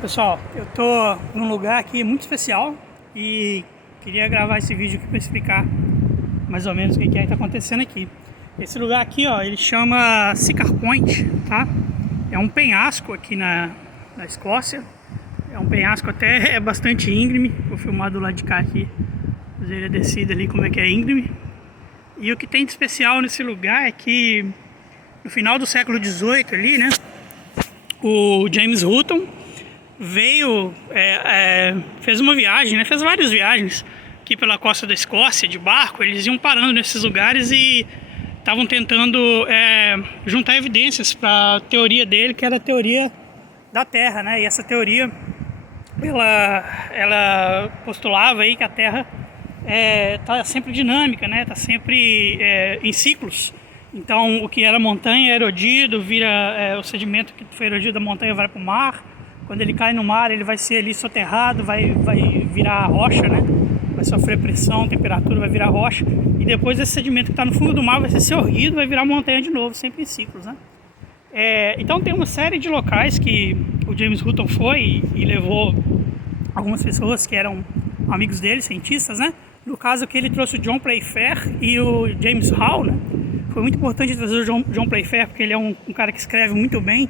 Pessoal, eu tô num lugar aqui muito especial e queria gravar esse vídeo aqui para explicar mais ou menos o que está acontecendo aqui. Esse lugar aqui, ó, ele chama Siccar Point, tá? É um penhasco aqui na Escócia. É um penhasco até bastante íngreme. Vou filmar do lado de cá aqui, fazer a descida ali como é que é íngreme. E o que tem de especial nesse lugar é que no final do século XVIII ali, né, o James Hutton veio, fez uma viagem, né? Fez várias viagens aqui pela costa da Escócia de barco. Eles iam parando nesses lugares e estavam tentando juntar evidências para a teoria dele, que era a teoria da Terra, né? E essa teoria ela postulava aí que a Terra está sempre dinâmica, né? Está sempre em ciclos. Então o que era montanha é erodido, vira o sedimento que foi erodido da montanha vai para o mar. Quando ele cai no mar, ele vai ser ali soterrado, vai virar rocha, né? Vai sofrer pressão, temperatura, vai virar rocha. E depois esse sedimento que está no fundo do mar vai ser erguido, vai virar montanha de novo, sempre em ciclos, né? Então tem uma série de locais que o James Hutton foi e levou algumas pessoas que eram amigos dele, cientistas, né? No caso aqui ele trouxe o John Playfair e o James Hall, né? Foi muito importante trazer o John Playfair porque ele é um cara que escreve muito bem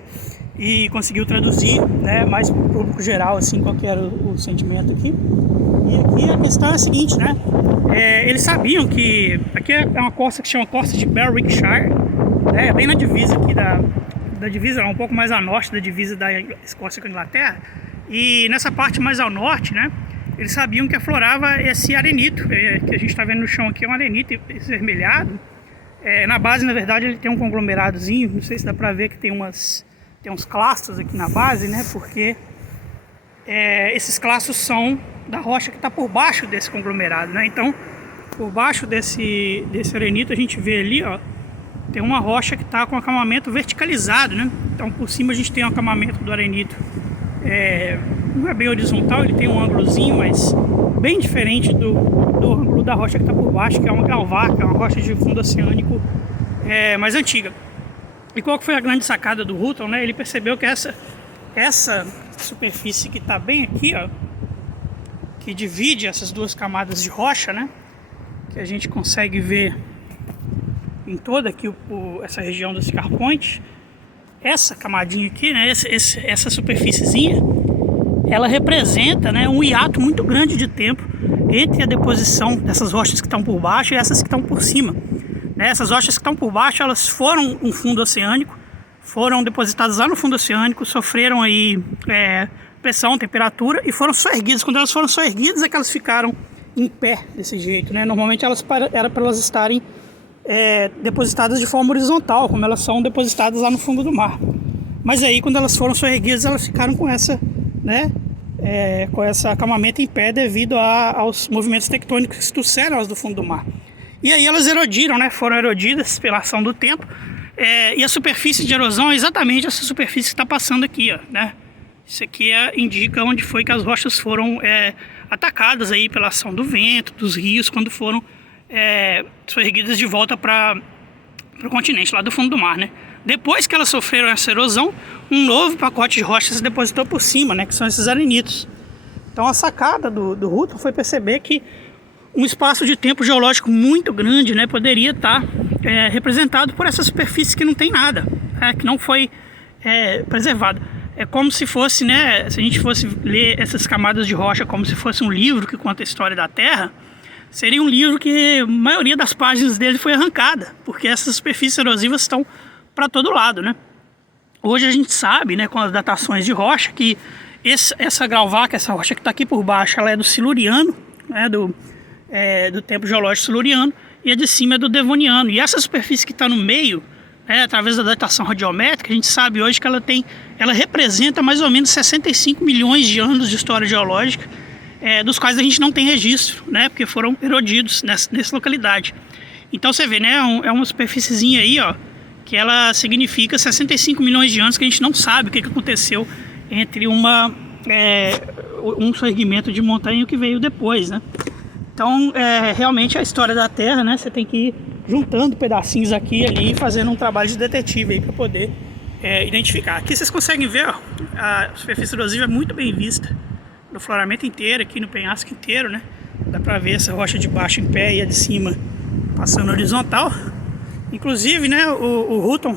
e conseguiu traduzir, né, mais para o público geral, assim, qual que era o sentimento aqui. E aqui a questão é a seguinte, né, eles sabiam que aqui é uma costa que chama costa de Berwickshire, né, bem na divisa aqui da divisa, um pouco mais a norte da divisa da Escócia com a Inglaterra, e nessa parte mais ao norte, né, eles sabiam que aflorava esse arenito, que a gente está vendo no chão aqui, é um arenito esvermelhado. Na base, na verdade, ele tem um conglomeradozinho, não sei se dá para ver que tem uns clastros aqui na base, né? Porque esses clastros são da rocha que está por baixo desse conglomerado, né? Então, por baixo desse arenito, a gente vê ali, ó, tem uma rocha que está com acamamento verticalizado, né? Então, por cima a gente tem o acamamento do arenito. Não é bem horizontal, ele tem um ângulozinho, mas bem diferente do ângulo da rocha que está por baixo, que é uma galvar, que é uma rocha de fundo oceânico mais antiga. E qual que foi a grande sacada do Hutton, né? Ele percebeu que essa superfície que está bem aqui, ó, que divide essas duas camadas de rocha, né? Que a gente consegue ver em toda aqui essa região do Siccar Point. Essa camadinha aqui, né? Essa superfíciezinha, ela representa, né, um hiato muito grande de tempo entre a deposição dessas rochas que estão por baixo e essas que estão por cima. Essas rochas que estão por baixo, elas foram um fundo oceânico, foram depositadas lá no fundo oceânico, sofreram aí pressão, temperatura e foram soerguidas. Quando elas foram soerguidas é que elas ficaram em pé desse jeito, né? Normalmente era para elas estarem depositadas de forma horizontal, como elas são depositadas lá no fundo do mar. Mas aí quando elas foram soerguidas, elas ficaram com essa, né, com esse acamamento em pé devido aos movimentos tectônicos que trouxeram elas do fundo do mar. E aí elas erodiram, né? Foram erodidas pela ação do tempo. E a superfície de erosão é exatamente essa superfície que está passando aqui, ó, né? Isso aqui indica onde foi que as rochas foram atacadas aí pela ação do vento, dos rios, quando foram erguidas de volta para o continente, lá do fundo do mar, né? Depois que elas sofreram essa erosão, um novo pacote de rochas se depositou por cima, né? Que são esses arenitos. Então a sacada do Hutton foi perceber que um espaço de tempo geológico muito grande, né, poderia estar representado por essa superfície que não tem nada, que não foi preservada. É como se fosse, né, se a gente fosse ler essas camadas de rocha como se fosse um livro que conta a história da Terra, seria um livro que a maioria das páginas dele foi arrancada, porque essas superfícies erosivas estão para todo lado, né? Hoje a gente sabe, né, com as datações de rocha, que essa galvaca, essa rocha que está aqui por baixo, ela é do Siluriano, né, do tempo geológico siluriano, e a de cima é do Devoniano. E essa superfície que está no meio, através da datação radiométrica, a gente sabe hoje que ela representa mais ou menos 65 milhões de anos de história geológica, dos quais a gente não tem registro, né, porque foram erodidos nessa localidade. Então você vê, né, é uma superfíciezinha aí, ó, que ela significa 65 milhões de anos que a gente não sabe o que aconteceu entre um soerguimento de montanha e o que veio depois, né? Então, realmente a história da Terra, né? Você tem que ir juntando pedacinhos aqui e ali, fazendo um trabalho de detetive aí para poder identificar. Aqui vocês conseguem ver, ó, a superfície erosiva é muito bem vista no floramento inteiro, aqui no penhasco inteiro, né? Dá pra ver essa rocha de baixo em pé e a de cima passando horizontal. Inclusive, né, o Hutton,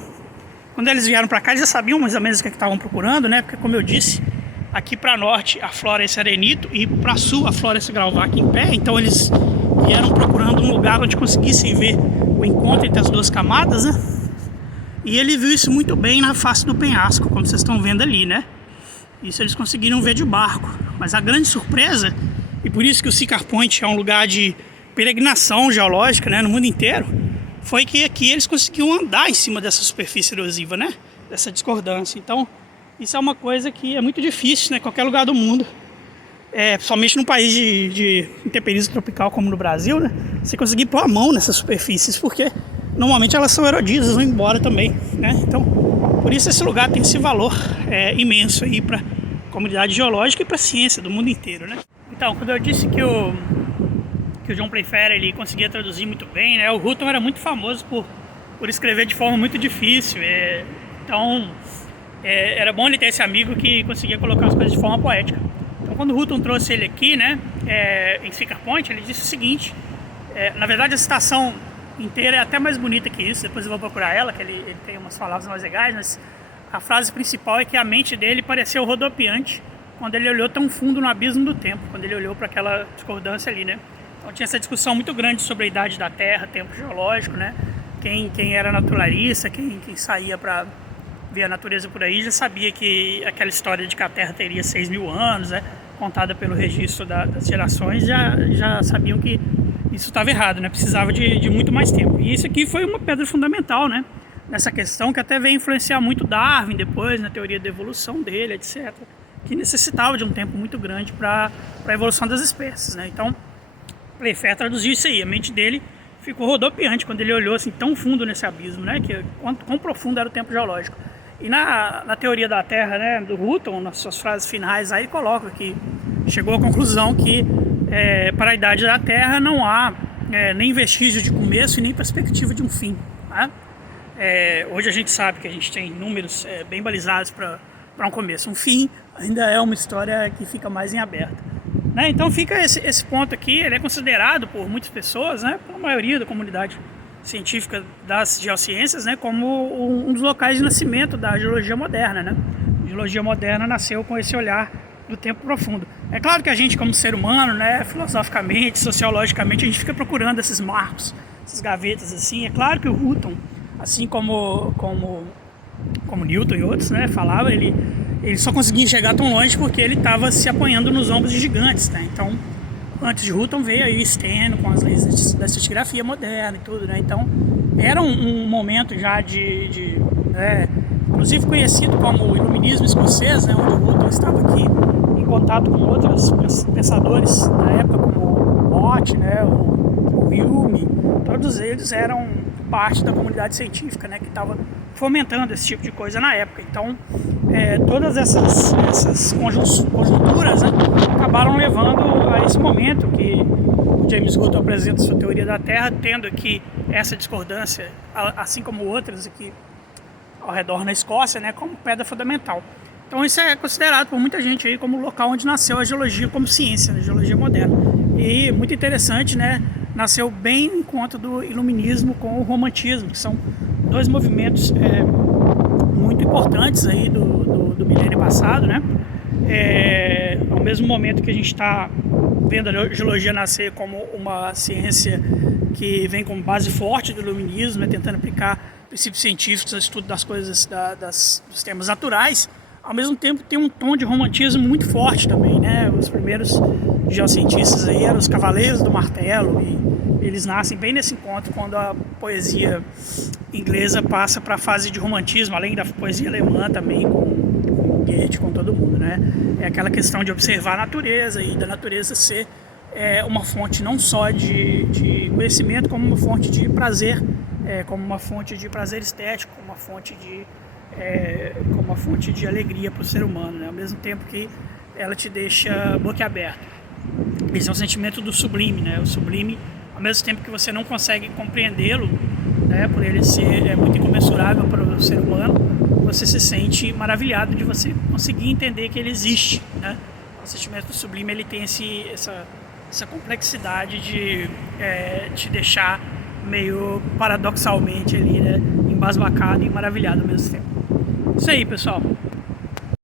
quando eles vieram para cá, eles já sabiam mais ou menos o que estavam procurando, né? Porque, como eu disse, aqui para norte a flora é esse arenito e para sul a flora é esse grauwacke em pé. Então eles vieram procurando um lugar onde conseguissem ver o encontro entre as duas camadas, né? E ele viu isso muito bem na face do penhasco, como vocês estão vendo ali, né? Isso eles conseguiram ver de barco. Mas a grande surpresa, e por isso que o Siccar Point é um lugar de peregrinação geológica, né, no mundo inteiro, foi que aqui eles conseguiam andar em cima dessa superfície erosiva, né? Dessa discordância. Então, isso é uma coisa que é muito difícil, né? Em qualquer lugar do mundo. Somente num país de intemperícia tropical como no Brasil, né? Você conseguir pôr a mão nessas superfícies, porque normalmente elas são erodidas, vão embora também, né? Então, por isso esse lugar tem esse valor imenso aí para a comunidade geológica e para a ciência do mundo inteiro, né? Então, quando eu disse que o John Playfair ele conseguia traduzir muito bem, né? O Hutton era muito famoso por escrever de forma muito difícil, então era bom ele ter esse amigo que conseguia colocar as coisas de forma poética. Então, quando o Hutton trouxe ele aqui, né, em Siccar Point, ele disse o seguinte: na verdade a citação inteira é até mais bonita que isso, depois eu vou procurar ela, que ele tem umas palavras mais legais, mas a frase principal é que a mente dele pareceu rodopiante quando ele olhou tão fundo no abismo do tempo, quando ele olhou para aquela discordância ali, né? Então tinha essa discussão muito grande sobre a idade da Terra, tempo geológico, né? Quem era naturalista, quem saía para ver a natureza por aí, já sabia que aquela história de que a Terra teria 6.000 anos, né? Contada pelo registro das gerações, já sabiam que isso estava errado, né? Precisava de muito mais tempo. E isso aqui foi uma pedra fundamental, né? Nessa questão, que até veio influenciar muito Darwin depois, na teoria da evolução dele, etc. Que necessitava de um tempo muito grande para a evolução das espécies, né? Então, Playfair traduziu isso aí, a mente dele ficou rodopiante quando ele olhou assim tão fundo nesse abismo, né? Que quão profundo era o tempo geológico. E na teoria da Terra, né, do Hutton, nas suas frases finais, aí coloca que chegou à conclusão que para a idade da Terra não há nem vestígio de começo e nem perspectiva de um fim, tá? Hoje a gente sabe que a gente tem números bem balizados para um começo. Um fim ainda é uma história que fica mais em aberto, né? Então fica esse ponto aqui, ele é considerado por muitas pessoas, né, pela maioria da comunidade científica das geociências, né, como um dos locais de nascimento da geologia moderna, né? A geologia moderna nasceu com esse olhar do tempo profundo. É claro que a gente, como ser humano, né, filosoficamente, sociologicamente, a gente fica procurando esses marcos, essas gavetas assim. É claro que o Hutton, assim como Newton e outros, né, falava, ele só conseguia chegar tão longe porque ele estava se apoiando nos ombros de gigantes, né? Então, antes de Hutton veio aí Steno com as leis da estratigrafia moderna e tudo, né? Então, era um momento já inclusive conhecido como o iluminismo escocês, né, onde Hutton estava aqui em contato com outros pensadores da época, como Mott, né, o Hume. Todos eles eram parte da comunidade científica, né, que estava fomentando esse tipo de coisa na época. Então, todas essas conjunturas, né, acabaram levando a esse momento que o James Hutton apresenta sua teoria da Terra, tendo aqui essa discordância, assim como outras aqui ao redor na Escócia, né, como pedra fundamental. Então isso é considerado por muita gente aí como o local onde nasceu a geologia como ciência, né, a geologia moderna. E muito interessante, né, nasceu bem em conta do iluminismo com o romantismo, que são dois movimentos muito importantes aí do milênio passado, né? Ao mesmo momento que a gente está vendo a geologia nascer como uma ciência que vem como base forte do iluminismo, né, tentando aplicar princípios científicos ao estudo das coisas, dos temas naturais, ao mesmo tempo tem um tom de romantismo muito forte também, né? Os primeiros geocientistas aí eram os Cavaleiros do Martelo, e eles nascem bem nesse encontro, quando a poesia inglesa passa para a fase de romantismo, além da poesia alemã também, com Goethe, com todo mundo, né? É aquela questão de observar a natureza e da natureza ser uma fonte não só de conhecimento, como uma fonte de prazer, como uma fonte de prazer estético, como uma fonte de alegria para o ser humano, né? Ao mesmo tempo que ela te deixa boquiaberto. Esse é um sentimento do sublime, né? O sublime, ao mesmo tempo que você não consegue compreendê-lo, né, por ele ser muito incomensurável para o ser humano, você se sente maravilhado de você conseguir entender que ele existe, né? O sentimento sublime, ele tem essa complexidade de te deixar meio paradoxalmente ali, né, embasbacado e maravilhado ao mesmo tempo. Isso aí, pessoal.